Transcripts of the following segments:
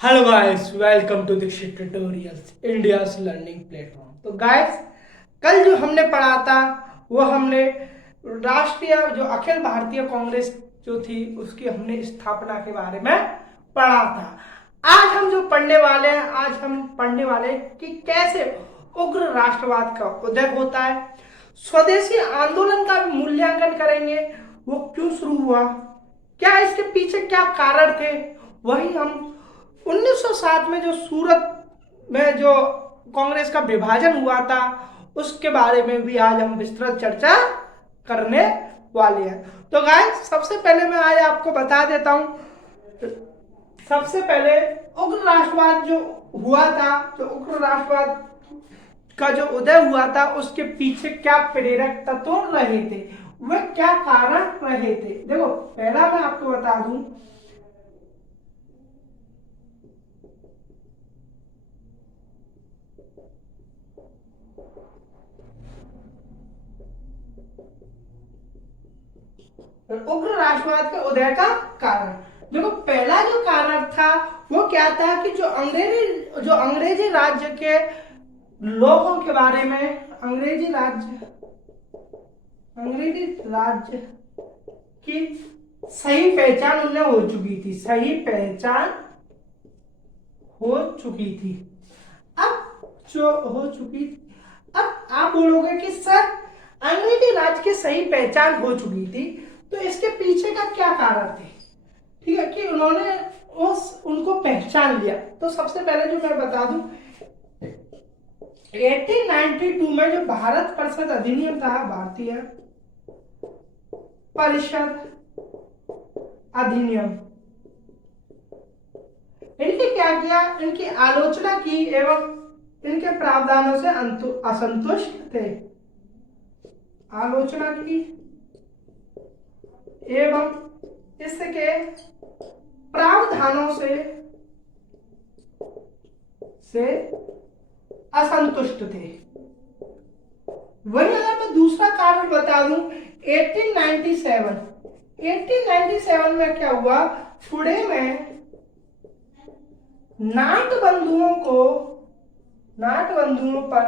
Hello guys, welcome to Dixit tutorials, India's learning platform. तो guys, कल जो हमने पढ़ा था वो हमने राष्ट्रीय जो अखिल भारतीय कांग्रेस जो थी उसकी हमने स्थापना के बारे में पढ़ा था। आज हम जो पढ़ने वाले हैं, आज हम पढ़ने वाले हैं कि कैसे उग्र राष्ट्रवाद का उदय होता है। स्वदेशी आंदोलन का मूल्यांकन करेंगे, वो क्यों शुरू हुआ, क्या इसके पीछे क्या कारण थे। वही हम 1907 में जो सूरत में जो कांग्रेस का विभाजन हुआ था उसके बारे में भी आज हम विस्तृत चर्चा करने वाले हैं। तो गाइस, सबसे पहले मैं आज आपको बता देता हूं। सबसे पहले उग्र राष्ट्रवाद जो हुआ था, जो उग्र राष्ट्रवाद का जो उदय हुआ था उसके पीछे क्या प्रेरक तत्व रहे थे, वे क्या कारण रहे थे। देखो, पहला मैं आपको बता दूं, उग्र राष्ट्रवाद के उदय का कारण। देखो, पहला जो कारण था वो क्या था कि जो अंग्रेजी राज्य के लोगों के बारे में, अंग्रेजी राज्य की सही पहचान उन्हें हो चुकी थी, सही पहचान हो चुकी थी। अब जो हो चुकी, अब आप बोलोगे कि सर अंग्रेजी राज की सही पहचान हो चुकी थी, तो इसके पीछे का क्या कारण थे। ठीक है, कि उन्होंने उनको पहचान लिया। तो सबसे पहले जो मैं बता दूं, 1892 में जो भारत परिषद अधिनियम था, भारतीय परिषद अधिनियम, इनके क्या किया, इनकी आलोचना की एवं इनके प्रावधानों से असंतुष्ट थे। आलोचना की एवं इसके प्रावधानों से असंतुष्ट थे। वही अगर मैं दूसरा कारण बता दूं, 1897 में क्या हुआ, पुणे में नाट बंधुओं पर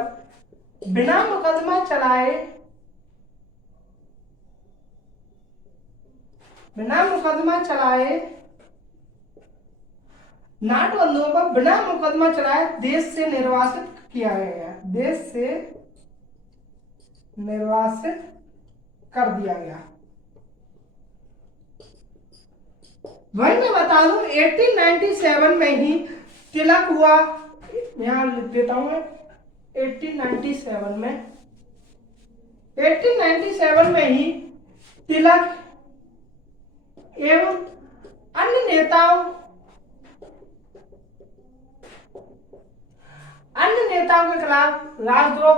बिना मुकदमा चलाए नाटबंधुओं पर बिना मुकदमा चलाए देश से निर्वासित किया गया, देश से निर्वासित कर दिया गया। वही मैं बता दूं, 1897 में ही तिलक हुआ। यहां लिख देता हूं मैं, 1897 में ही तिलक एवं अन्य नेताओं के खिलाफ राजद्रोह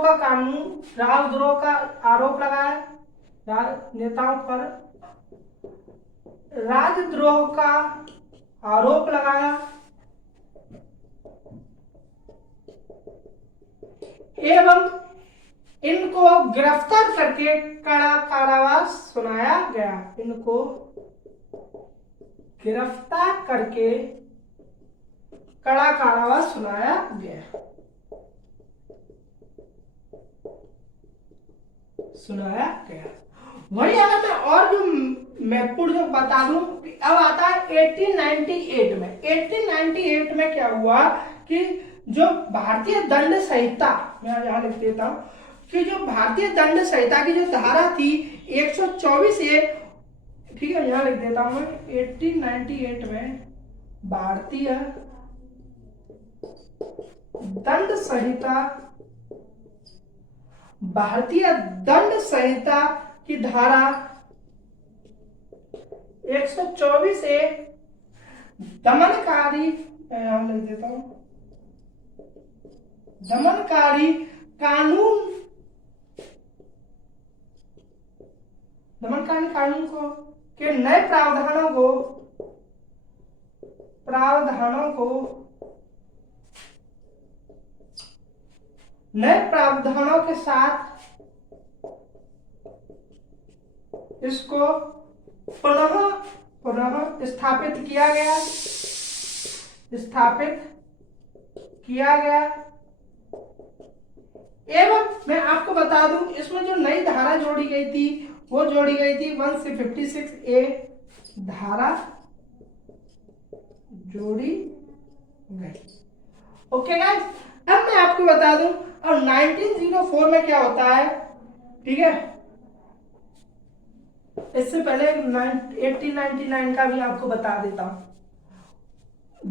का आरोप लगाया। नेताओं पर राजद्रोह का आरोप लगाया एवं इनको गिरफ्तार करके कड़ा कारावास सुनाया गया। इनको गिरफ्तार करके कड़ा कारावास सुनाया गया। वही अगर मैं और जो महत्वपूर्ण जो बता दूं, अब आता है 1898 में। 1898 में क्या हुआ कि जो भारतीय दंड संहिता, मैं यहां लिख देता हूं, कि जो भारतीय दंड संहिता की जो धारा थी 124 ए, ठीक है, यहां लिख देता हूं मैं, 1898 में भारतीय दंड संहिता की धारा 124 ए दमनकारी, यहां लिख देता हूं, दमनकारी कानून को के नए प्रावधानों के साथ इसको पुनः स्थापित किया गया स्थापित किया गया। एवं मैं आपको बता दूं इसमें जो नई धारा जोड़ी गई थी वो जोड़ी गई थी 156A धारा जोड़ी गई। ओके गाइस, अब मैं आपको बता दूं और 1904 में क्या होता है, ठीक है। इससे पहले 1899 का भी आपको बता देता हूं,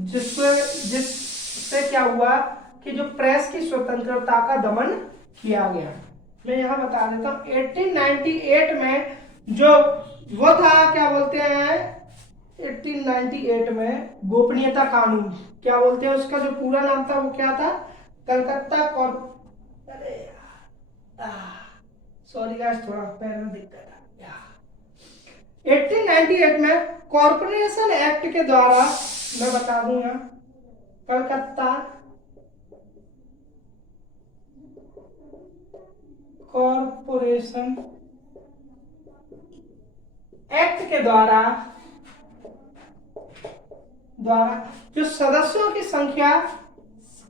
जिससे क्या हुआ कि जो प्रेस की स्वतंत्रता का दमन किया गया। मैं यहां बता देता हूं 1898 में जो वो था, क्या बोलते हैं 1898 में गोपनीयता कानून, क्या बोलते हैं उसका जो पूरा नाम था वो क्या था, कलकत्ता सॉरी गाइस थोड़ा पैर में दिक्कत है। 1898 में कॉर्पोरेशन एक्ट के द्वारा, मैं बता दूंगा, कलकत्ता कॉर्पोरेशन एक्ट के द्वारा जो सदस्यों की संख्या,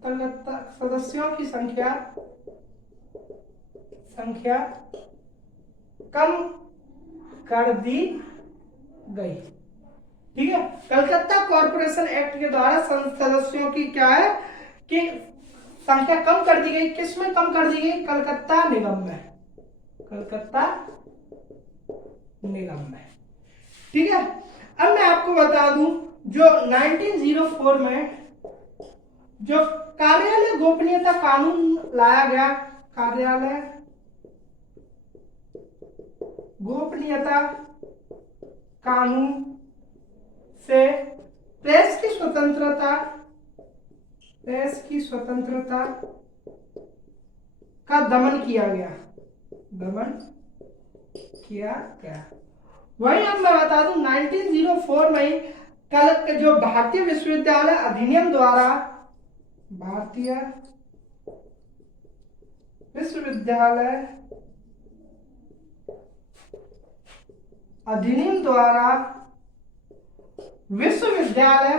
कलकत्ता सदस्यों की संख्या कम कर दी गई। ठीक है, कलकत्ता कॉर्पोरेशन एक्ट के द्वारा सदस्यों की क्या है कि संख्या कम कर दी गई। किसमें कम कर दी गई, कलकत्ता निगम में, कलकत्ता निगम में। ठीक है, अब मैं आपको बता दूं जो 1904 में जो कार्यालय गोपनीयता कानून लाया गया, कार्यालय गोपनीयता कानून से प्रेस की स्वतंत्रता का दमन किया गया, वही अब मैं बता दूं 1904 में कल जो भारतीय विश्वविद्यालय अधिनियम द्वारा, भारतीय विश्वविद्यालय अधिनियम द्वारा विश्वविद्यालय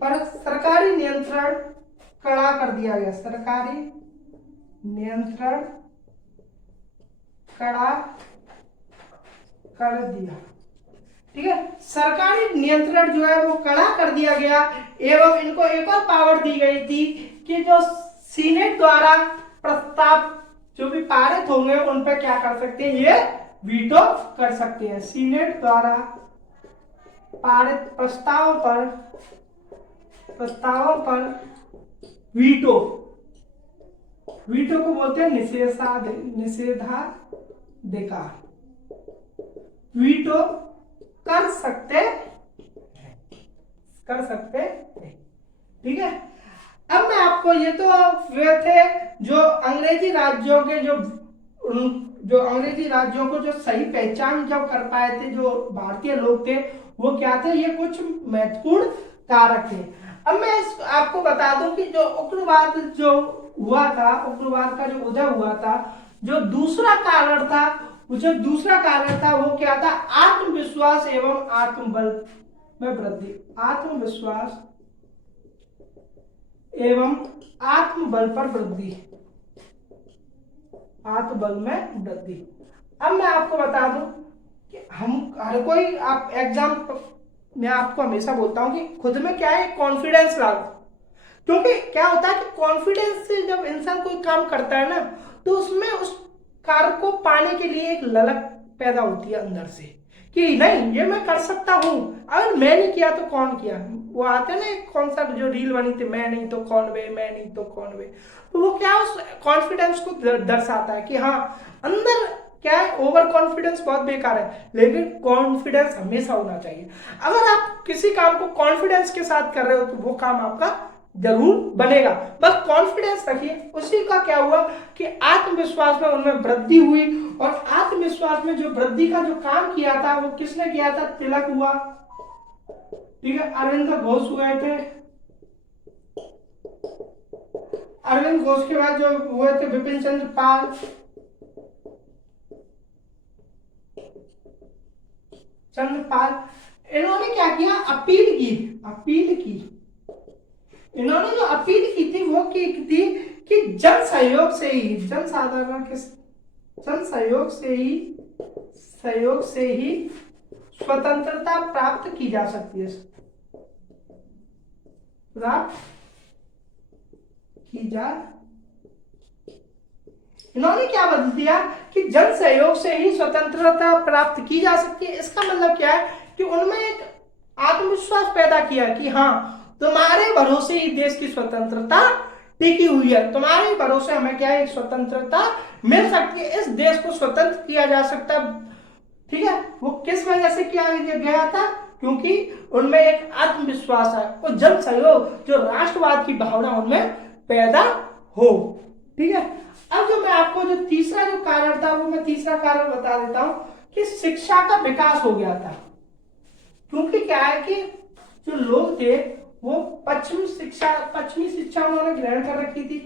पर सरकारी नियंत्रण कड़ा कर दिया गया, सरकारी नियंत्रण कड़ा कर दिया। ठीक है, सरकारी नियंत्रण जो है वो कड़ा कर दिया गया। एवं इनको एक और पावर दी गई थी कि जो सीनेट द्वारा प्रस्ताव जो भी पारित होंगे उन पर क्या कर सकते हैं, ये वीटो कर सकते हैं। सीनेट द्वारा पारित प्रस्तावों पर वीटो को बोलते हैं निषेधाधिकार, वीटो कर सकते हैं। ठीक है, अब मैं आपको, ये तो वे थे जो अंग्रेजी राज्यों के जो अंग्रेजी राज्यों को जो सही पहचान जब कर पाए थे जो भारतीय लोग थे वो क्या थे, ये कुछ महत्वपूर्ण कारक थे। अब मैं आपको बता दूं कि जो उग्रवाद जो हुआ था, उग्रवाद का जो उदय हुआ था, जो दूसरा कारण था वो क्या था, आत्मविश्वास एवं आत्मबल में वृद्धि, आत्मविश्वास एवं आत्मबल पर वृद्धि, आत्मबल में वृद्धि। अब मैं आपको बता दूं कि हम हर कोई, आप एग्जाम, मैं आपको हमेशा बोलता हूं कि खुद में क्या है, कॉन्फिडेंस लाओ। क्योंकि क्या होता है कि कॉन्फिडेंस से जब इंसान कोई काम करता है ना तो उसमें उस कार्य को पाने के लिए एक ललक पैदा होती है अंदर से कि नहीं ये मैं कर सकता हूं, अगर मैं नहीं किया तो कौन किया। वो आते ना कौन सा जो रील बनी थी, मैं नहीं तो कौन वे, तो वो क्या उस कॉन्फिडेंस को दर्शाता है कि हाँ अंदर क्या है, ओवर कॉन्फिडेंस बहुत बेकार है, लेकिन कॉन्फिडेंस हमेशा होना चाहिए। अगर आप किसी काम को कॉन्फिडेंस के साथ कर रहे हो तो वो काम आपका जरूर बनेगा, बस कॉन्फिडेंस रखिए। उसी का क्या हुआ कि आत्मविश्वास में उनमें वृद्धि हुई, और आत्मविश्वास में जो वृद्धि का जो काम किया था वो किसने किया था, तिलक हुआ, ठीक है, अरविंद घोष हुए थे। अरविंद घोष के बाद जो हुए थे विपिन चंद्र पाल, चंद्रपाल, इन्होंने क्या किया, अपील की। इन्होंने जो अपील की थी वो की थी कि जन सहयोग से ही, जन साधारण के जन सहयोग से ही स्वतंत्रता प्राप्त की जा सकती है, प्राप्त की जा। इन्होंने क्या बदल दिया कि जन सहयोग से ही स्वतंत्रता प्राप्त की जा सकती है। इसका मतलब क्या है कि उनमें एक आत्मविश्वास पैदा किया कि हाँ, तुम्हारे भरोसे ही देश की स्वतंत्रता टिकी हुई है, तुम्हारे भरोसे हमें क्या है, स्वतंत्रता मिल सकती है, इस देश को स्वतंत्र किया जा सकता है। ठीक है, वो किस वजह से किया गया था, क्योंकि उनमें एक आत्मविश्वास है और जन सहयोग, जो राष्ट्रवाद की भावना उनमें पैदा हो। ठीक है, अब जो मैं आपको जो तीसरा जो कारण था वो मैं तीसरा कारण बता देता हूं कि शिक्षा का विकास हो गया था। क्योंकि क्या है कि जो लोग थे वो पश्चिमी शिक्षा उन्होंने ग्रहण कर रखी थी।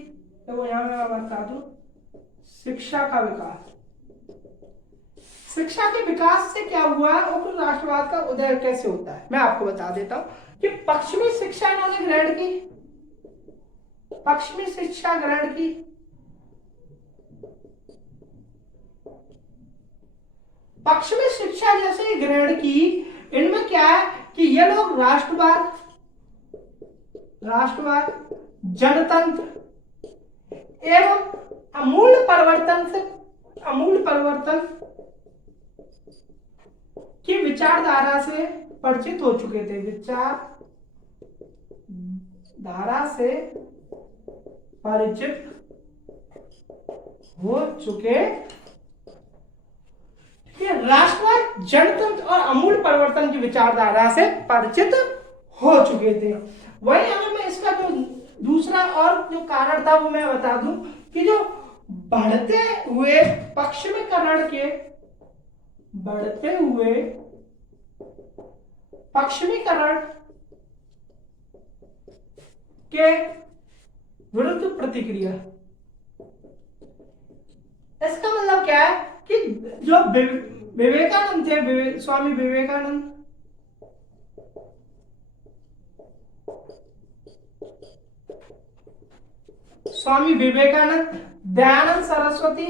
तो यहां मैं बता दूं, शिक्षा का विकास, शिक्षा के विकास से क्या हुआ, उग्र राष्ट्रवाद का उदय कैसे होता है मैं आपको बता देता हूं कि पश्चिमी शिक्षा इन्होंने ग्रहण की, पश्चिमी शिक्षा ग्रहण की, पश्चिमी शिक्षा जैसे ही ग्रहण की, इनमें क्या है कि ये लोग राष्ट्रवाद, जनतंत्र एवं आमूल परिवर्तन की विचारधारा से परिचित हो चुके थे, विचारधारा से परिचित हो चुके। राष्ट्रवाद, जनतंत्र और आमूल परिवर्तन की विचारधारा से परिचित हो चुके थे। वही अगर मैं इसका जो दूसरा और जो कारण था वो मैं बता दूं कि जो बढ़ते हुए पश्चिमीकरण के, बढ़ते हुए पश्चिमीकरण के विरुद्ध प्रतिक्रिया। इसका मतलब क्या है कि जो विवेकानंद थे, स्वामी विवेकानंद, दयानंद सरस्वती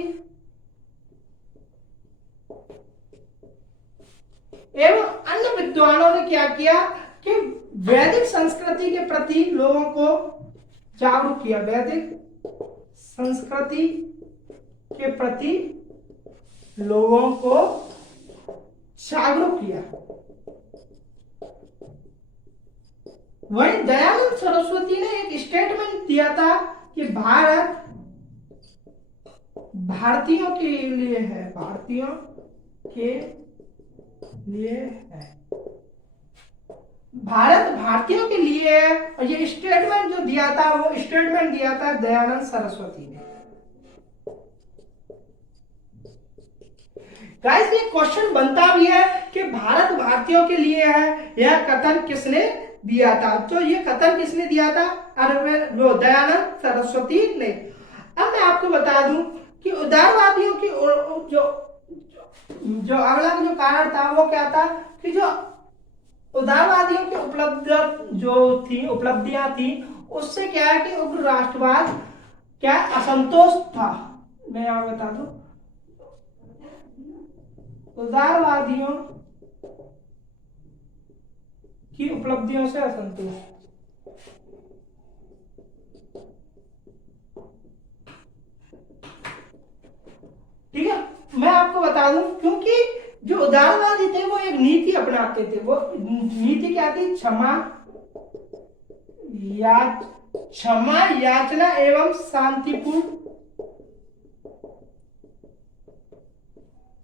एवं अन्य विद्वानों ने क्या किया कि वैदिक संस्कृति के प्रति लोगों को जागरूक किया, वैदिक संस्कृति के प्रति लोगों को जागरूक किया। वहीं दयानंद सरस्वती ने एक स्टेटमेंट दिया था कि भारत भारतीयों के लिए है, भारतीयों के लिए है, भारत भारतीयों के लिए है। और ये स्टेटमेंट जो दिया था वो स्टेटमेंट दिया था दयानंद सरस्वती ने। गाइस, ये क्वेश्चन बनता भी है कि भारत भारतीयों के लिए है, यह कथन किसने दिया था? तो ये कथन किसने दिया था? अरे वो दयानंद सरस्वती ने। अब मैं आपको बता दूं कि उदारवादियों की जो अगला जो कारण था वो क्या था कि जो उदारवादियों की उपलब्धियां थी उससे क्या है कि उग्र राष्ट्रवाद क्या असंतोष था। मैं यहां बता दूं, उदारवादियों की उपलब्धियों से असंतोष। ठीक है, मैं आपको बता दूं क्योंकि जो उदारवादी थे वो एक नीति अपनाते थे। वो नीति क्या थी? क्षमा याचना एवं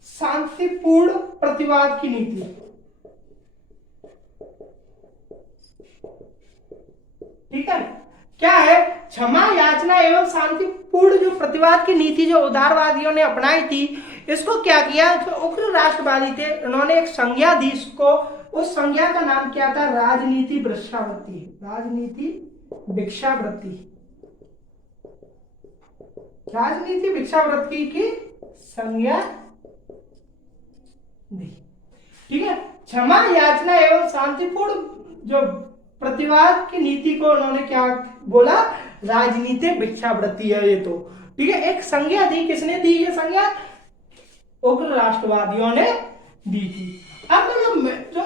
शांतिपूर्ण प्रतिवाद की नीति। ठीक है, क्या है? क्षमा याचना एवं शांतिपूर्ण जो प्रतिवाद की नीति जो उदारवादियों ने अपनाई थी, इसको क्या किया? जो उग्र राष्ट्रवादी थे उन्होंने एक संज्ञा दी इसको, उस संज्ञा का नाम क्या था? राजनीति भिक्षावृत्ति। राजनीति भिक्षावृत्ति की संज्ञा दी। ठीक है, क्षमा याचना एवं शांतिपूर्ण जो प्रतिवाद की नीति को उन्होंने क्या बोला, राजनीतिक भिक्षावृत्ति है ये तो। ठीक है, एक संज्ञा दी, किसने दी ये संज्ञा, उग्र राष्ट्रवादियों ने दी थी। अब जो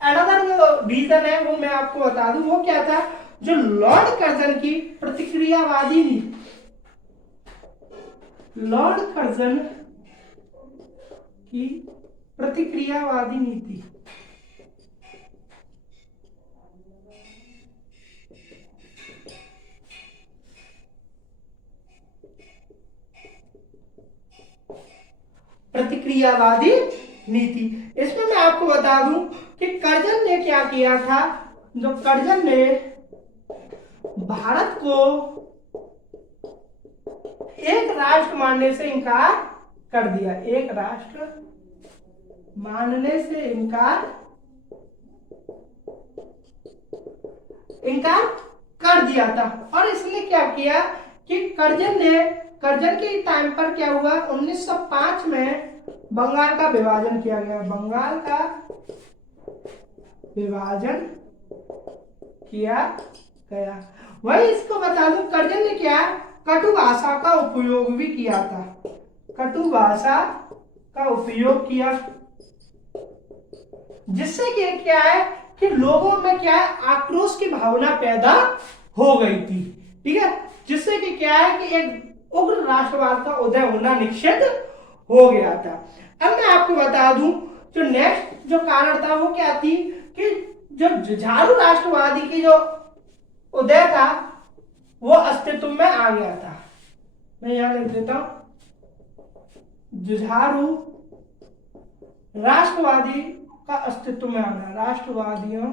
अनदर जो रीजन है वो मैं आपको बता दूं, वो क्या था, जो लॉर्ड कर्जन की प्रतिक्रियावादी नीति, लॉर्ड कर्जन की प्रतिक्रियावादी नीति, प्रतिक्रियावादी नीति, इसमें मैं आपको बता दूं कि कर्जन ने क्या किया था, जो कर्जन ने भारत को एक राष्ट्र मानने से इनकार कर दिया, एक राष्ट्र मानने से इनकार कर दिया था। और इसने क्या किया कि कर्जन के टाइम पर क्या हुआ, 1905 में बंगाल का विभाजन किया गया, बंगाल का विभाजन किया गया। वही इसको बता दूं, कर्जन ने क्या, कटु भाषा का उपयोग भी किया था, कटु भाषा का उपयोग किया, जिससे कि क्या है कि लोगों में क्या है, आक्रोश की भावना पैदा हो गई थी। ठीक है, जिससे कि क्या है कि एक उग्र राष्ट्रवाद का उदय होना निश्चित हो गया था। अब मैं आपको बता दूं, जो नेक्स्ट जो कारण था वो क्या थी कि जो जुझारू राष्ट्रवादी की जो उदय था वो अस्तित्व में आ गया था। मैं यहां लिख देता हूं, जुझारू राष्ट्रवादी का अस्तित्व में आना, राष्ट्रवादियों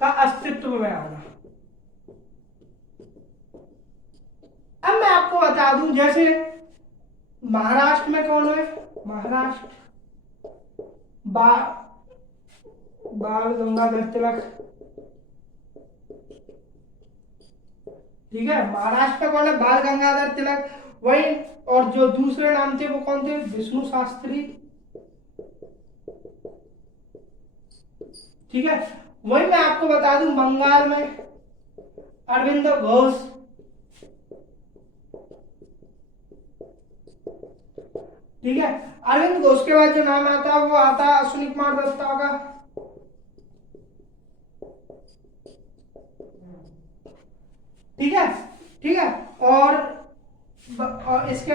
का अस्तित्व में आना। अब मैं आपको बता दूं, जैसे महाराष्ट्र में कौन है, महाराष्ट्र बाल गंगाधर तिलक। ठीक है, महाराष्ट्र में कौन है, बाल गंगाधर तिलक। वही, और जो दूसरे नाम थे वो कौन थे, विष्णु शास्त्री। ठीक है, वही मैं आपको बता दूं, बंगाल में अरविंद घोष। ठीक है, अरविंद घोष के बाद जो नाम आता है वो आता है अश्विनी कुमार दत्ता का। ठीक है, ठीक है, और इसके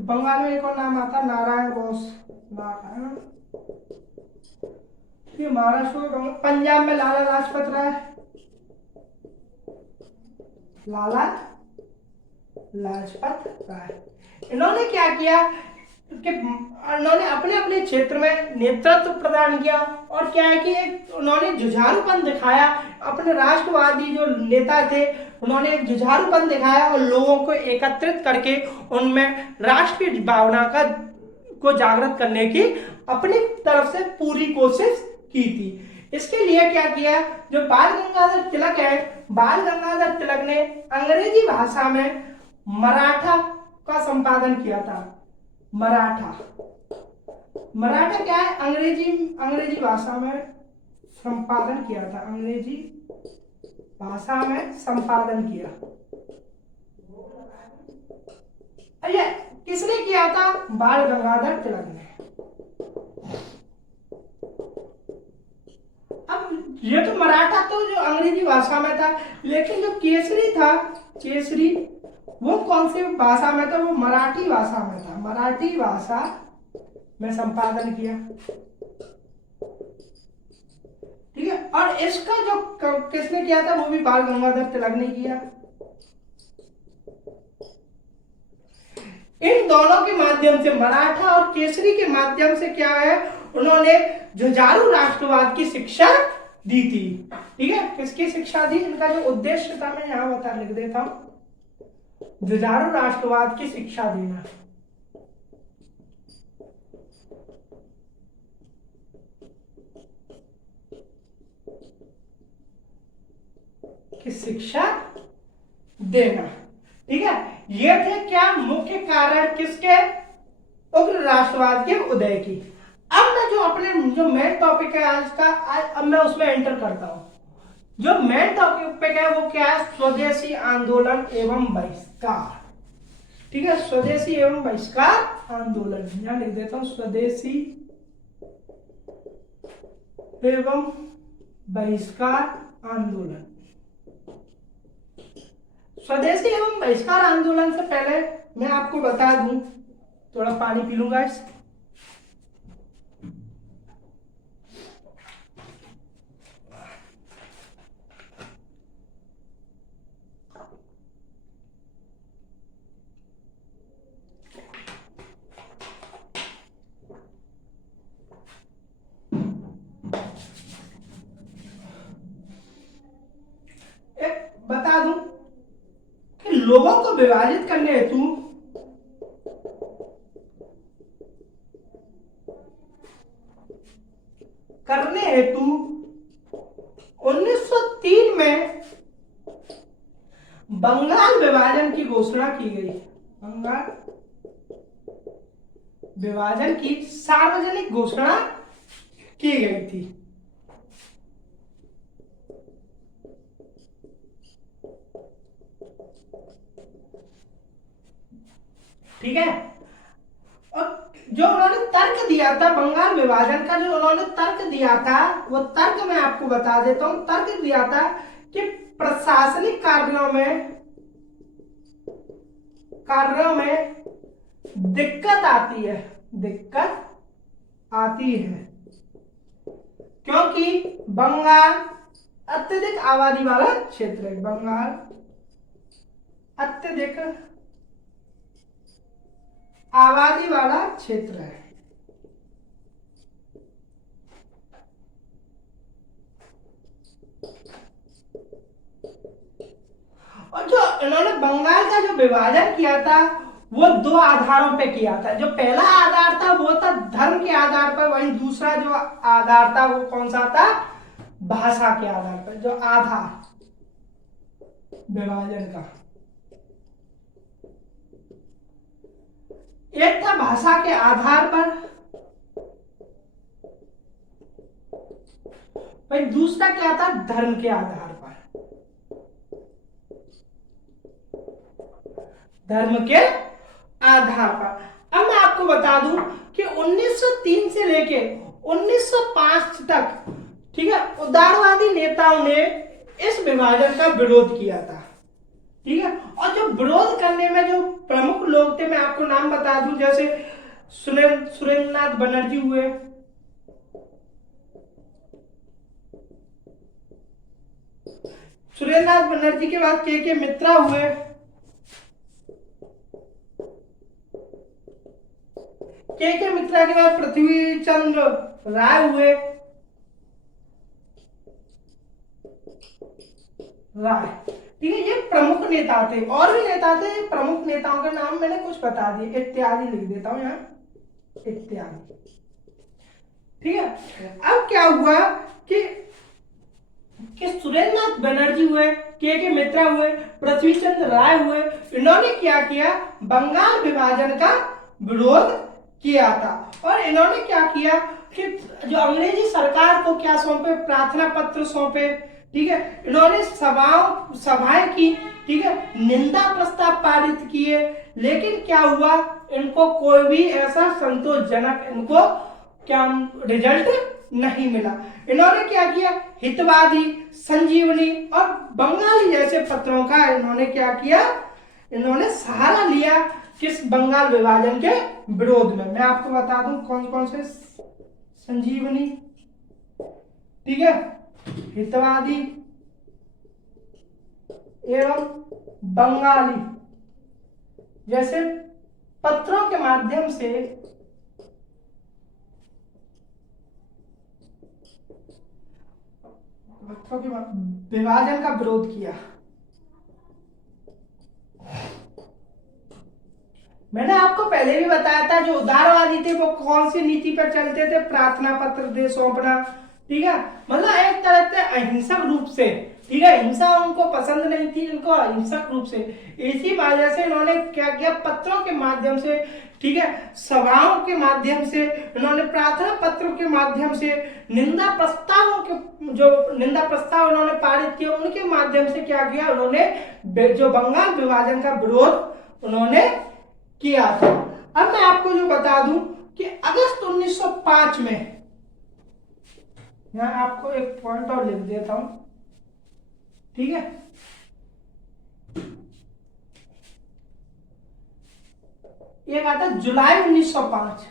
बंगाल में एक और नाम आता है नारायण घोष, नारायण। महाराष्ट्र, पंजाब में लाला लाजपत राय, लाला लाजपत राय। इन्होंने क्या किया कि उन्होंने अपने अपने क्षेत्र में नेतृत्व प्रदान किया, और क्या है कि उन्होंने जुझारूपन दिखाया, अपने राष्ट्रवादी जो नेता थे उन्होंने एक जुझारूपन दिखाया और लोगों को एकत्रित करके उनमें राष्ट्रीय भावना को जागृत करने की अपनी तरफ से पूरी कोशिश की थी। इसके लिए क्या किया, जो बाल गंगाधर तिलक है, बाल गंगाधर तिलक ने अंग्रेजी भाषा में मराठा का संपादन किया था। मराठा क्या है, अंग्रेजी भाषा में संपादन किया था, अंग्रेजी भाषा में संपादन किया। अरे किसने किया था, बाल गंगाधर तिलक ने। अब ये तो मराठा तो जो अंग्रेजी भाषा में था, लेकिन जो केसरी था, केसरी वो कौन सी भाषा में था, वो मराठी भाषा में था, मराठी भाषा में संपादन किया। ठीक है, और इसका जो किसने किया था, वो भी बाल गंगाधर तिलक ने किया। इन दोनों के माध्यम से, मराठा और केसरी के माध्यम से क्या है, उन्होंने जुझारू राष्ट्रवाद की शिक्षा दी थी। ठीक है, किसकी शिक्षा दी, इनका जो उद्देश्य था मैं यहां लिख देता हूं, जुझारू राष्ट्रवाद की शिक्षा देना। की शिक्षा देना। ठीक है, ये थे क्या मुख्य कारण किसके, उग्र राष्ट्रवाद के उदय की। अब मैं जो अपने जो मेन टॉपिक है आज का, अब मैं उसमें एंटर करता हूं। जो मेन टॉपिक है वो क्या है? स्वदेशी आंदोलन एवं बहिष्कार। ठीक है, स्वदेशी एवं बहिष्कार आंदोलन, यहां लिख देता हूं स्वदेशी एवं बहिष्कार आंदोलन। स्वदेशी एवं बहिष्कार आंदोलन से पहले मैं आपको बता दूं, थोड़ा पानी पी लूंगा इस। बता दूं कि लोगों को विभाजित करने हेतु करने हेतु 1903 में बंगाल विभाजन की घोषणा की गई। बंगाल विभाजन की सार्वजनिक घोषणा की गई थी। ठीक है, और जो उन्होंने तर्क दिया था बंगाल विभाजन का, जो उन्होंने तर्क दिया था वो तर्क मैं आपको बता देता हूं। तर्क दिया था कि प्रशासनिक कार्यों में दिक्कत आती है, क्योंकि बंगाल अत्यधिक आबादी वाला क्षेत्र है। बंगाल अत्यधिक आबादी वाला क्षेत्र है। और जो इन्होंने बंगाल का जो विभाजन किया था वो दो आधारों पे किया था। जो पहला आधार था वो था धर्म के आधार पर, वहीं दूसरा जो आधार था वो कौन सा था? भाषा के आधार पर। जो आधार विभाजन का, एक था भाषा के आधार पर, भाई दूसरा क्या था? धर्म के आधार पर। धर्म के आधार पर। अब मैं आपको बता दूं कि 1903 से लेके 1905 तक, ठीक है, उदारवादी नेताओं ने इस विभाजन का विरोध किया था। ठीक है, और जो विरोध करने में जो प्रमुख लोग थे मैं आपको नाम बता दूं, जैसे सुरेंद्रनाथ बनर्जी हुए, सुरेंद्रनाथ बनर्जी के बाद के मित्रा हुए, के मित्रा के बाद पृथ्वी चंद्र राय हुए, ठीक है, ये प्रमुख नेता थे। और भी नेता थे, प्रमुख नेताओं के नाम मैंने कुछ बता दिए, इत्यादि लिख देता हूं यहां, इत्यादि। ठीक है, अब क्या हुआ कि सुरेंद्रनाथ बनर्जी हुए, के मित्रा हुए, पृथ्वीचंद्र राय हुए, इन्होंने क्या किया? बंगाल विभाजन का विरोध किया था। और इन्होंने क्या किया कि जो अंग्रेजी सरकार को क्या सौंपे? प्रार्थना पत्र सौंपे। ठीक है, इन्होंने सभाएं की, ठीक है, निंदा प्रस्ताव पारित किए, लेकिन क्या हुआ? इनको कोई भी ऐसा संतोषजनक इनको क्या रिजल्ट नहीं मिला। इन्होंने क्या किया? हितवादी, संजीवनी और बंगाली जैसे पत्रों का इन्होंने क्या किया? इन्होंने सहारा लिया किस? बंगाल विभाजन के विरोध में। मैं आपको बता दूं कौन कौन से। संजीवनी, ठीक है, हितवादी एवं बंगाली जैसे पत्रों के माध्यम से विभाजन का विरोध किया। मैंने आपको पहले भी बताया था जो उदारवादी थे वो कौन सी नीति पर चलते थे? प्रार्थना पत्र दे सौंपना। ठीक है, मतलब एक तरह से अहिंसक रूप से, ठीक है, हिंसा उनको पसंद नहीं थी, इनको अहिंसक रूप से। इसी वजह से इन्होंने क्या किया? पत्रों के माध्यम से ठीक है, सभाओं के माध्यम से, इन्होंने प्रार्थना पत्रों के माध्यम से, निंदा प्रस्तावों के, जो निंदा प्रस्ताव उन्होंने पारित किए उनके माध्यम से क्या किया, उन्होंने जो बंगाल विभाजन का विरोध उन्होंने किया था। अब मैं आपको जो बता दूं कि अगस्त 1905 में, यहां आपको एक पॉइंट और लिख देता हूं, ठीक है, एक आता जुलाई 1905।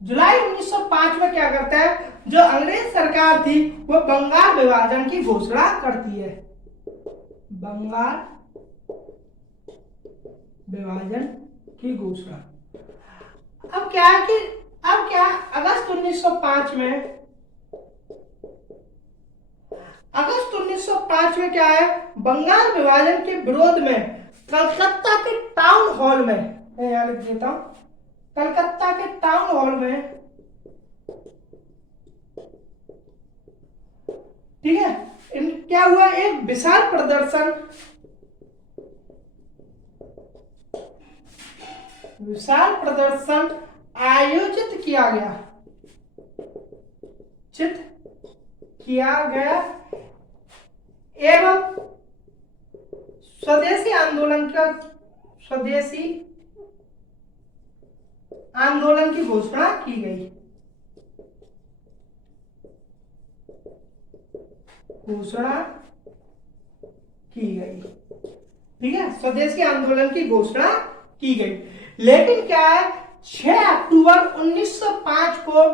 जुलाई 1905 में क्या करता है, जो अंग्रेज सरकार थी वो बंगाल विभाजन की घोषणा करती है, बंगाल विभाजन की घोषणा। अब क्या है कि अब क्या अगस्त 1905 में, अगस्त 1905 में क्या है, बंगाल विभाजन के विरोध में कलकत्ता के टाउन हॉल में, मैं यहां लिख देता हूं, कलकत्ता के टाउन हॉल में, ठीक है, क्या हुआ, एक विशाल प्रदर्शन, विशाल प्रदर्शन आयोजित किया गया, चित किया गया एवं स्वदेशी आंदोलन की घोषणा की गई, घोषणा की गई, ठीक है, स्वदेशी आंदोलन की घोषणा की गई। लेकिन क्या है, 6 अक्टूबर 1905 को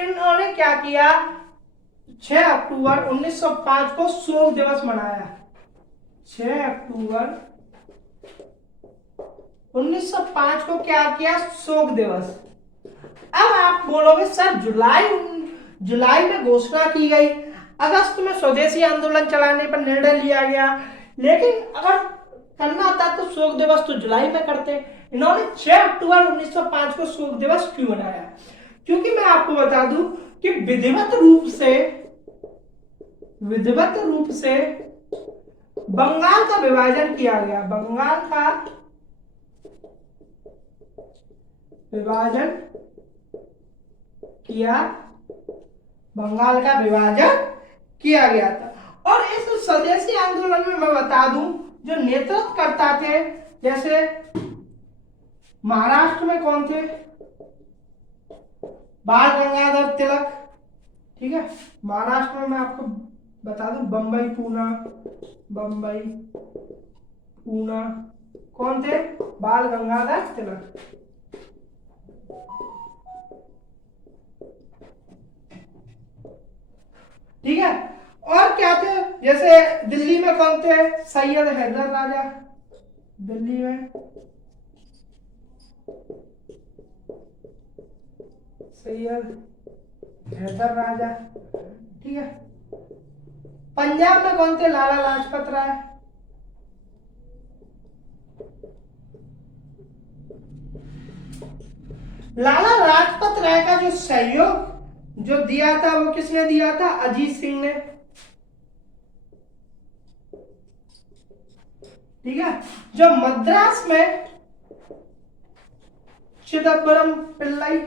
इन्होंने क्या किया, 6 अक्टूबर 1905 को शोक दिवस मनाया, 6 अक्टूबर 1905 को क्या किया, शोक दिवस। अब आप बोलोगे सर जुलाई में घोषणा की गई, अगस्त में स्वदेशी आंदोलन चलाने पर निर्णय लिया गया, लेकिन अगर करना था तो शोक दिवस तो जुलाई में करते। इन्होंने 6 अक्टूबर 1905 को शोक दिवस क्यों मनाया, क्योंकि मैं आपको बता दूं कि विधिवत रूप से बंगाल का विभाजन किया गया, बंगाल का विभाजन किया गया था। और इस स्वदेशी आंदोलन में मैं बता दूं जो नेतृत्व करता थे, जैसे महाराष्ट्र में कौन थे, बाल गंगाधर तिलक, ठीक है, महाराष्ट्र में मैं आपको बता दूं बम्बई पूना कौन थे, बाल गंगाधर तिलक, ठीक है। और क्या थे, जैसे दिल्ली में कौन थे, सैयद हैदर राजा, दिल्ली में सैयद हैदर राजा, ठीक है। पंजाब में कौन थे, लाला लाजपत राय, लाला लाजपत राय का जो सहयोग जो दिया था वो किसने दिया था, अजीत सिंह ने, ठीक है। जो मद्रास में चिदम्बरम पिल्लाई,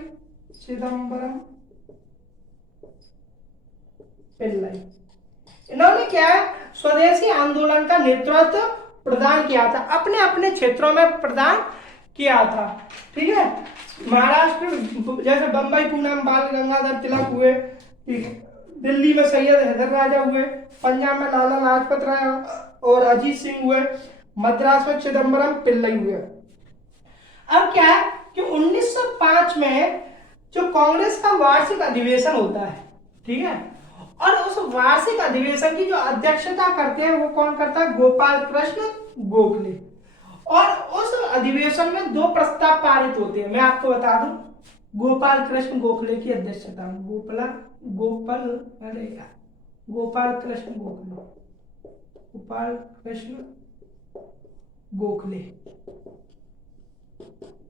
इन्होंने क्या है, स्वदेशी आंदोलन का नेतृत्व प्रदान किया था, अपने अपने क्षेत्रों में प्रदान किया था, ठीक है। महाराष्ट्र जैसे बंबई पूना में बाल गंगाधर तिलक हुए, दिल्ली में सैयद हैदर राजा हुए, पंजाब में लाला लाजपत राय और अजीत सिंह हुए, मद्रास में चिदम्बरम पिल्लई हुए। अब क्या है कि 1905 में जो कांग्रेस का वार्षिक अधिवेशन होता है, ठीक है, और उस वार्षिक अधिवेशन की जो अध्यक्षता करते हैं वो कौन करता है, गोपाल कृष्ण गोखले। और उस अधिवेशन में 2 प्रस्ताव पारित होते हैं, मैं आपको बता दूं, गोपाल कृष्ण गोखले की अध्यक्षता में, गोपाल कृष्ण गोखले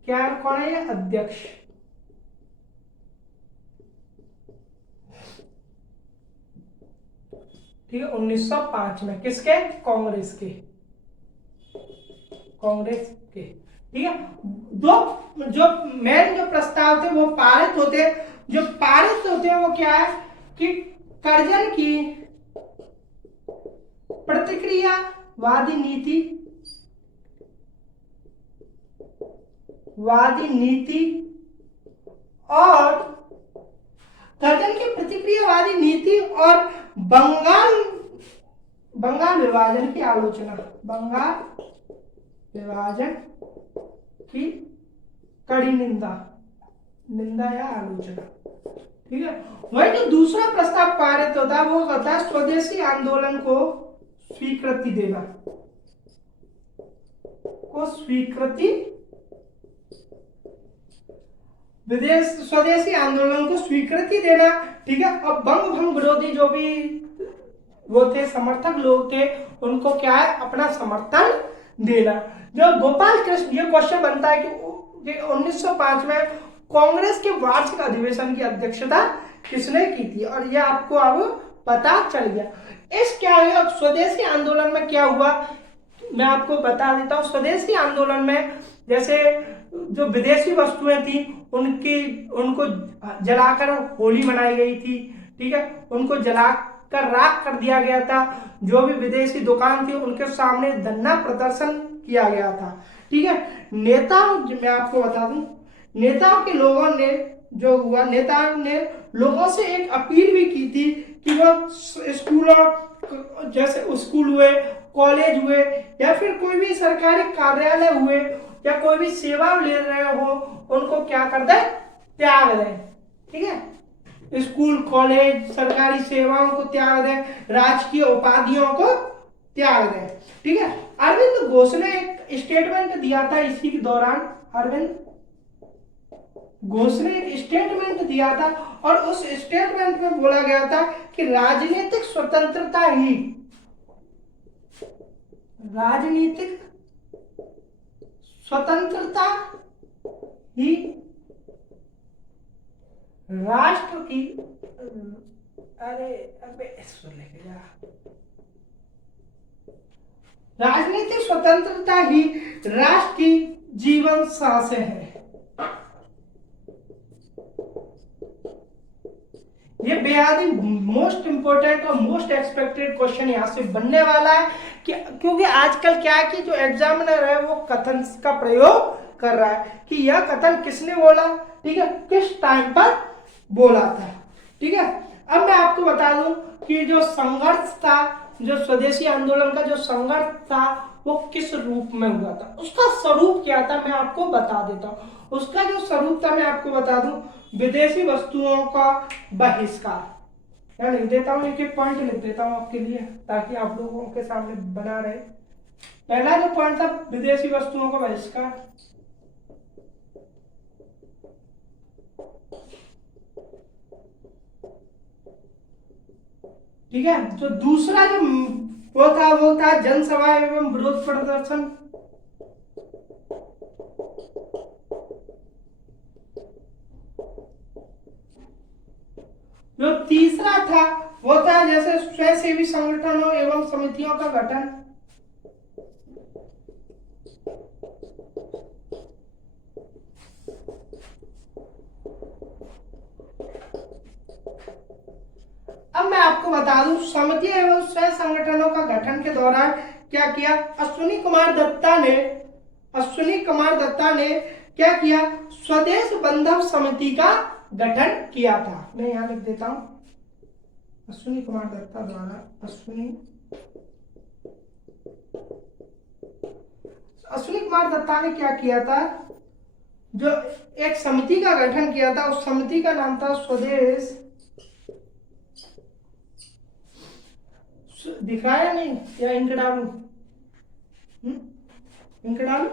क्या कौन है, ये अध्यक्ष, ठीक है, 1905 में किसके, कांग्रेस के, ठीक है। दो जो मेन जो प्रस्ताव थे वो पारित होते, जो पारित होते हैं वो क्या है कि कर्जन की प्रतिक्रियावादी नीति, वादी नीति और कर्जन की प्रतिक्रियावादी नीति और बंगाल बंगाल विभाजन की आलोचना, बंगाल विभाजन की कड़ी निंदा, निंदा या आलोचना। ठीक है, वही जो दूसरा प्रस्ताव पारित होता है वो होता है स्वदेशी आंदोलन को स्वीकृति देना, को स्वीकृति, विदेश स्वदेशी आंदोलन को स्वीकृति देना। ठीक है, अब बंग भंग विरोधी जो भी वो थे समर्थक लोग थे उनको क्या है अपना समर्थन देना। जो गोपाल कृष्ण, ये क्वेश्चन बनता है कि 1905 में कांग्रेस के वार्षिक अधिवेशन की अध्यक्षता किसने की थी, और ये आपको अब पता चल गया। इस क्या है स्वदेशी आंदोलन में क्या हुआ मैं आपको बता देता हूँ। स्वदेशी आंदोलन में जैसे जो विदेशी वस्तुएं थी उनको जलाकर होली मनाई गई थी। ठीक है, उनको जलाकर राख कर दिया गया था। जो भी विदेशी दुकान थी उनके सामने धरना प्रदर्शन किया गया था। ठीक है, नेताओं, मैं आपको बता दूं, नेताओं के लोगों ने जो हुआ, नेताओं ने लोगों से एक अपील भी की थी कि वो स्कूलों, जैसे स्कूल हुए, कॉलेज हुए या फिर कोई भी सरकारी कार्यालय हुए या कोई भी सेवा ले रहे हो उनको क्या कर दे, त्याग दे। ठीक है, स्कूल कॉलेज सरकारी सेवाओं को त्याग दे, राजकीय उपाधियों को त्याग दे। ठीक है, अरविंद घोष ने एक स्टेटमेंट दिया था इसी के दौरान, अरविंद घोष ने एक स्टेटमेंट दिया था और उस स्टेटमेंट में बोला गया था कि राजनीतिक स्वतंत्रता ही, राजनीतिक स्वतंत्रता ही राष्ट्र की, अबे इसको लेके जा, राजनीतिक स्वतंत्रता ही राष्ट्र की जीवन सांसें है। ये बेहद ही मोस्ट इंपोर्टेंट और मोस्ट एक्सपेक्टेड क्वेश्चन यहां से बनने वाला है कि क्योंकि आजकल क्या है कि जो एग्जामिनर है वो कथन का प्रयोग कर रहा है कि यह कथन किसने बोला, ठीक है, किस टाइम पर बोला था। ठीक है, अब मैं आपको बता दूं कि जो संघर्ष था, जो स्वदेशी आंदोलन का जो संघर्ष था वो किस रूप में हुआ था, उसका स्वरूप क्या था मैं आपको बता देता हूँ। उसका जो स्वरूप था मैं आपको बता दूं, विदेशी वस्तुओं का बहिष्कार। मैं लिख देता हूँ, एक एक पॉइंट लिख देता हूँ आपके लिए ताकि आप लोगों के सामने बना रहे। पहला जो पॉइंट था विदेशी वस्तुओं का बहिष्कार। ठीक है, जो दूसरा जो वो था जनसभा एवं विरोध प्रदर्शन। जो तीसरा था वो था जैसे स्वयंसेवी संगठनों एवं समितियों का गठन। अब मैं आपको बता दूं समिति एवं स्वयं संगठनों का गठन के दौरान क्या किया, अश्विनी कुमार दत्ता ने क्या किया, स्वदेश बंधव समिति का गठन किया था। मैं यहां लिख देता हूं, अश्विनी कुमार दत्ता द्वारा, अश्विनी कुमार दत्ता ने क्या किया था, जो एक समिति का गठन किया था, उस समिति का नाम था स्वदेश, दिख रहा है नहीं या इंक डालू, इंक डालू,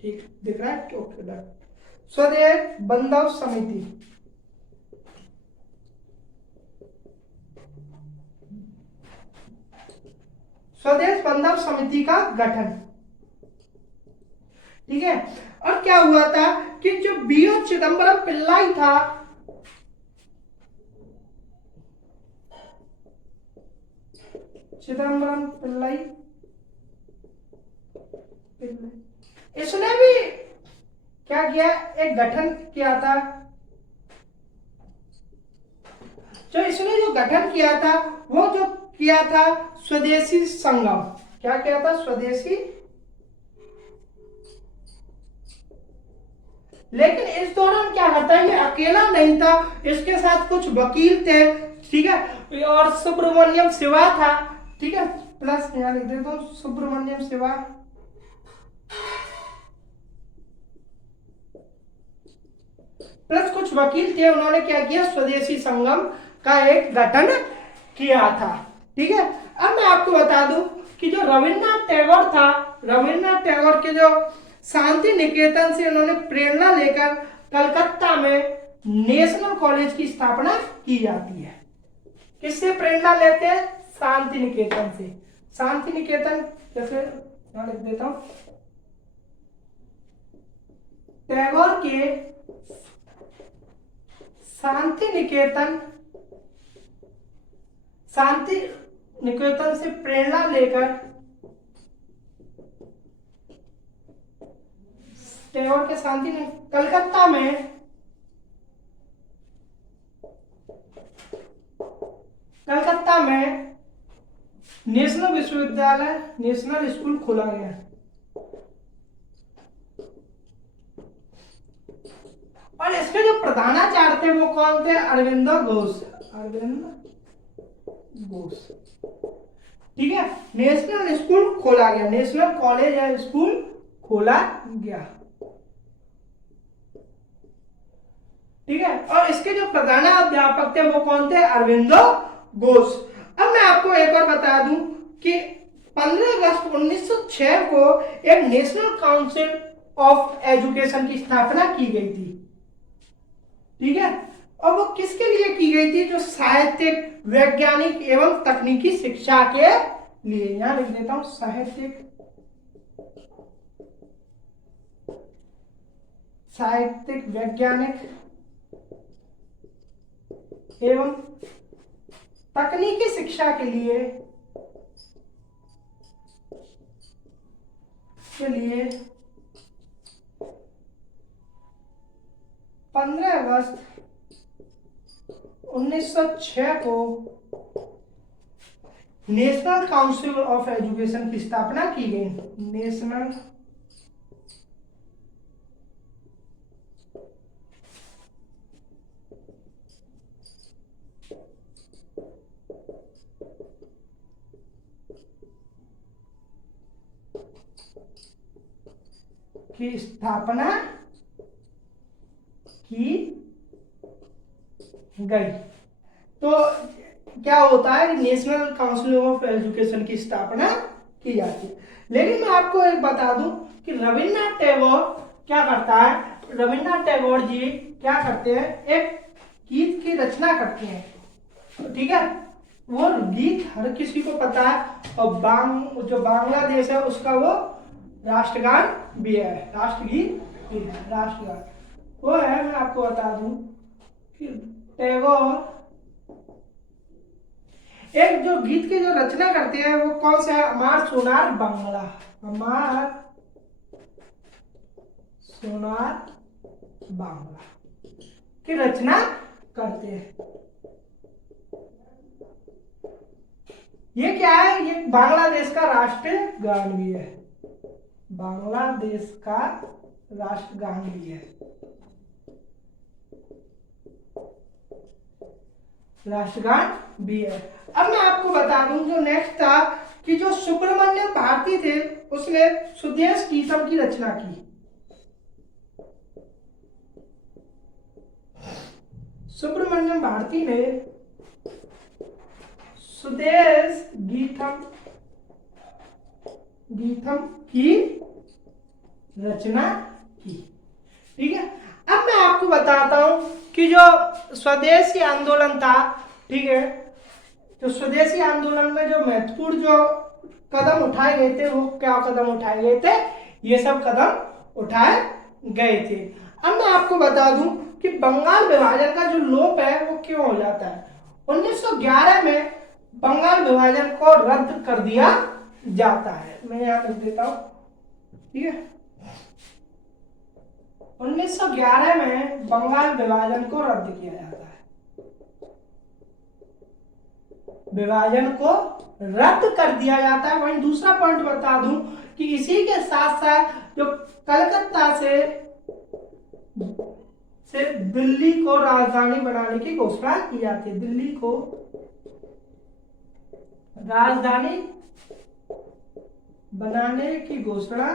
ठीक दिख रहा है, ओके डन। स्वदेश बंधव समिति, स्वदेश बंधव समिति का गठन। ठीक है, और क्या हुआ था कि जो बीओ चिदम्बरम पिल्लाई था, चिदम्बरम पिल्लाई, इसने भी क्या किया, एक गठन किया था। जो इसने जो गठन किया था वो जो किया था स्वदेशी संगम। क्या किया था, स्वदेशी। लेकिन इस दौरान क्या करता है, ये अकेला नहीं था, इसके साथ कुछ वकील थे, ठीक है, और सुब्रमण्यम शिवा था, ठीक है, प्लस यहाँ लिख देता हूं सुब्रमण्यम शिवा, प्लस कुछ वकील थे। उन्होंने क्या किया, स्वदेशी संगम का एक गठन किया था, ठीक है। अब मैं आपको बता दूं कि जो रविन्द्रनाथ टैगोर था, रविन्द्रनाथ टैगोर के जो शांति निकेतन से उन्होंने प्रेरणा लेकर कलकत्ता में नेशनल कॉलेज की स्थापना की जाती है। किससे प्रेरणा लेते हैं, शांति निकेतन से। शांति निकेतन जैसे यहां लिख देता हूं, टैगोर के शांति निकेतन, शांति निकेतन से प्रेरणा लेकर टैगोर के शांति कलकत्ता में नेशनल विश्वविद्यालय, नेशनल स्कूल खोला गया। और इसके जो प्रधानाचार्य थे वो कौन थे, अरविंदो घोष, अरविंद घोष, ठीक है। नेशनल स्कूल खोला गया, नेशनल कॉलेज या स्कूल खोला गया, ठीक है। और इसके जो प्रधानाध्यापक थे वो कौन थे, अरविंदो घोष। अब मैं आपको एक और बता दूं कि 15 अगस्त 1906 को एक नेशनल काउंसिल ऑफ एजुकेशन की स्थापना की गई थी, ठीक है। और वो किसके लिए की गई थी, जो साहित्यिक, वैज्ञानिक एवं तकनीकी शिक्षा के लिए। यहां लिख देता हूं साहित्यिक, वैज्ञानिक एवं तकनीकी शिक्षा के लिए 15 अगस्त 1906 को नेशनल काउंसिल ऑफ एजुकेशन की स्थापना की गई। नेशनल की स्थापना की गई। तो क्या होता है, नेशनल काउंसिल ऑफ एजुकेशन की स्थापना की जाती है। लेकिन मैं आपको एक बता दूं कि रविन्द्रनाथ टैगोर क्या करता है, रविन्द्रनाथ टैगोर जी क्या करते हैं, एक गीत की रचना करते हैं, ठीक है। वो गीत हर किसी को पता है, और जो बांग्लादेश है उसका वो राष्ट्रगान भी है, राष्ट्रगीत भी है, राष्ट्रगान वो है। मैं आपको बता दूं कि टैगोर एक जो गीत की जो रचना करते हैं वो कौन सा है, अमार सोनार बांग्ला, अमार सोनार बांग्ला की रचना करते हैं। ये क्या है, ये बांग्लादेश का राष्ट्रीय गान भी है, बांग्लादेश का राष्ट्रगान भी है, राष्ट्रगान भी है। अब मैं आपको बता दूं जो नेक्स्ट था कि जो सुब्रमण्यम भारती थे उसने स्वदेश गीतम की रचना की। सुब्रमण्यम भारती ने स्वदेश गीतम की रचना की, ठीक है। अब मैं आपको बताता हूं कि जो स्वदेशी आंदोलन था, ठीक है, तो स्वदेशी आंदोलन में जो महत्वपूर्ण जो कदम उठाए गए थे वो क्या कदम उठाए गए थे, ये सब कदम उठाए गए थे। अब मैं आपको बता दूं कि बंगाल विभाजन का जो लोप है वो क्यों हो जाता है। 1911 में बंगाल विभाजन को रद्द कर दिया जाता है। मैं यहां लिख देता हूं, ठीक है। 1911 में बंगाल विभाजन को रद्द किया जाता है, विभाजन को रद्द कर दिया जाता है। वहीं दूसरा पॉइंट बता दूं कि इसी के साथ साथ जो कलकत्ता से दिल्ली को राजधानी बनाने की घोषणा की जाती है, दिल्ली को राजधानी बनाने की घोषणा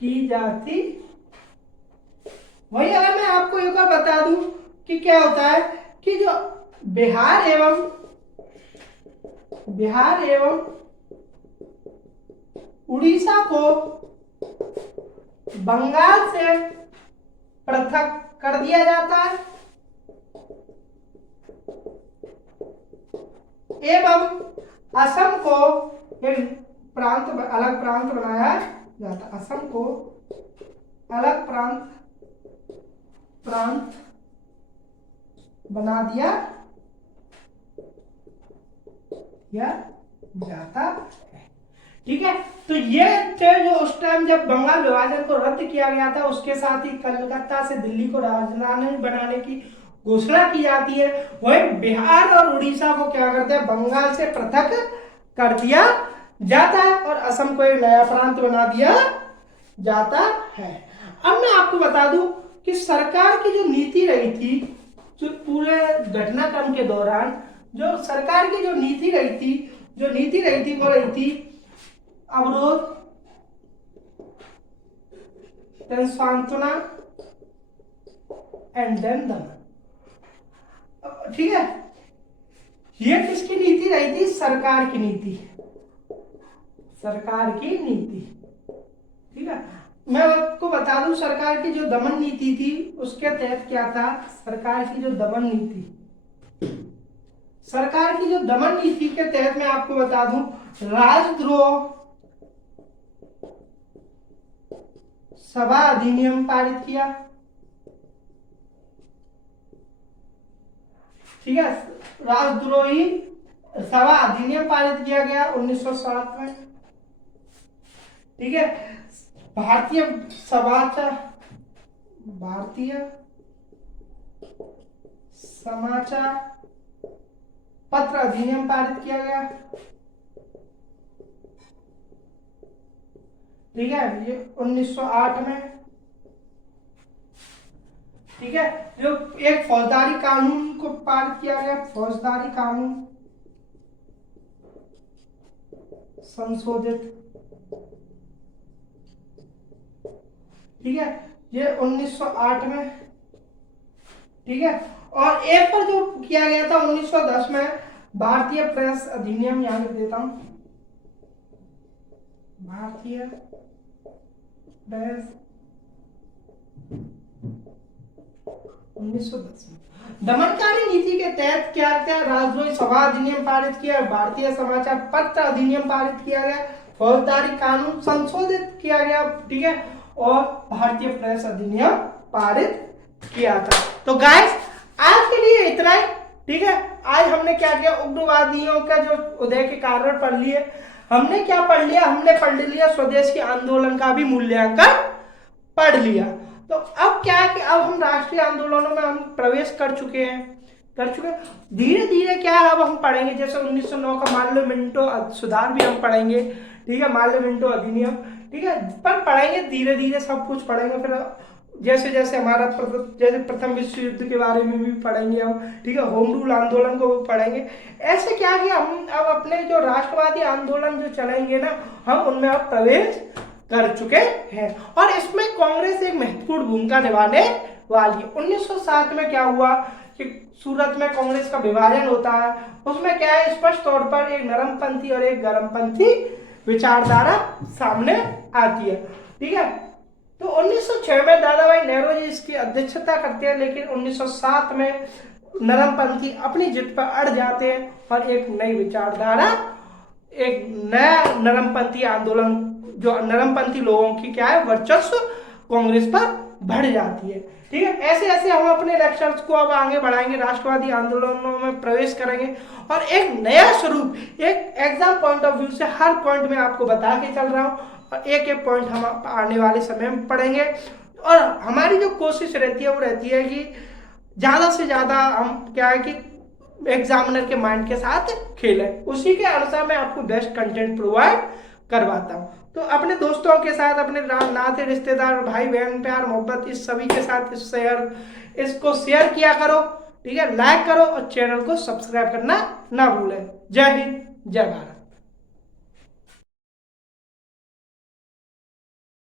की जाती। वही अगर मैं आपको एक और बता दूं कि क्या होता है कि जो बिहार एवं उड़ीसा को बंगाल से पृथक कर दिया जाता है एवं असम को एक अलग प्रांत बनाया जाता है। असम को अलग प्रांत बना दिया जाता है। ठीक है, तो ये थे जो उस टाइम जब बंगाल विभाजन को रद्द किया गया था, उसके साथ ही कलकत्ता से दिल्ली को राजधानी बनाने की घोषणा की जाती है। वही बिहार और उड़ीसा को क्या करते हैं, बंगाल से पृथक कर दिया जाता है और असम को एक नया प्रांत बना दिया जाता है। अब मैं आपको बता दूं कि सरकार की जो नीति रही थी, जो पूरे घटनाक्रम के दौरान जो सरकार की जो नीति रही थी वो रही थी अवरोध, देन सांत्वना एंड देन दमन। ठीक है, ये किसकी नीति रही थी, सरकार की नीति। ठीक है, मैं आपको बता दूं सरकार की जो दमन नीति थी उसके तहत क्या था, सरकार की जो दमन नीति के तहत मैं आपको बता दूं राजद्रोह सभा अधिनियम पारित किया। ठीक है, राजद्रोही सभा अधिनियम पारित किया गया 1907 में। ठीक है, भारतीय समाचार पत्र अधिनियम पारित किया गया। ठीक है, ये 1908 में। ठीक है, जो एक फौजदारी कानून को पारित किया गया, फौजदारी कानून संशोधित। ठीक है, ये 1908 में। ठीक है, और एक पर जो किया गया था 1910 में भारतीय प्रेस अधिनियम, यहां लिख देता हूं, भारतीय प्रेस 1910 में। दमनकारी नीति के तहत क्या क्या राजद्रोही सभा अधिनियम पारित किया, भारतीय समाचार पत्र अधिनियम पारित किया गया, फौजदारी कानून संशोधित किया गया। ठीक है, और भारतीय प्रेस अधिनियम पारित किया था। तो गाइस आज के लिए इतना ही। ठीक है, आज हमने क्या किया, उग्रवादियों का जो उदय के कारण पढ़ लिए। हमने क्या पढ़ लिया, हमने पढ़ लिया स्वदेशी आंदोलन का भी मूल्यांकन पढ़ लिया। तो अब क्या है कि अब हम राष्ट्रीय आंदोलनों में हम प्रवेश कर चुके हैं। धीरे धीरे क्या है अब हम पढ़ेंगे, जैसे 1909 का माल्य मिंटो सुधार भी हम पढ़ेंगे। ठीक है, माल्य मिंटो अधिनियम। ठीक है, पर पढ़ेंगे धीरे धीरे, सब कुछ पढ़ेंगे। फिर जैसे जैसे हमारा जैसे प्रथम विश्व युद्ध के बारे में भी पढ़ेंगे हम। ठीक है, होम रूल आंदोलन को भी पढ़ेंगे। ऐसे क्या कि हम अब अपने जो राष्ट्रवादी आंदोलन जो चलेंगे ना, हम उनमें अब प्रवेश कर चुके हैं और इसमें कांग्रेस एक महत्वपूर्ण भूमिका निभाने वाली है। 1907 में क्या हुआ कि सूरत में कांग्रेस का विभाजन होता है। उसमें क्या है, स्पष्ट तौर पर एक नरमपंथी और एक गरमपंथी विचारधारा सामने आती है। ठीक है, तो 1906 में दादा भाई नेहरू जी इसकी अध्यक्षता करते हैं, लेकिन 1907 में नरमपंथी अपनी जिद पर अड़ जाते हैं और एक नई विचारधारा, एक नया नरमपंथी आंदोलन, जो नरमपंथी लोगों की क्या है वर्चस्व कांग्रेस पर बढ़ जाती है। ठीक है, ऐसे ऐसे हम अपने लेक्चर्स को अब आगे बढ़ाएंगे, राष्ट्रवादी आंदोलनों में प्रवेश करेंगे और एक नया स्वरूप, एक एग्जाम पॉइंट ऑफ व्यू से हर पॉइंट में आपको बता के चल रहा हूँ। और एक एक पॉइंट हम आने वाले समय में पढ़ेंगे। और हमारी जो कोशिश रहती है वो रहती है कि ज़्यादा से ज़्यादा हम क्या है कि एग्जामिनर के माइंड के साथ खेलें, उसी के अनुसार मैं आपको बेस्ट कंटेंट प्रोवाइड करवाता हूँ। तो अपने दोस्तों के साथ, अपने नाते रिश्तेदार, भाई बहन, प्यार मोहब्बत, इस सभी के साथ इसको शेयर किया करो, ठीक है, लाइक करो और चैनल को सब्सक्राइब करना ना भूलें। जय हिंद, जय भारत।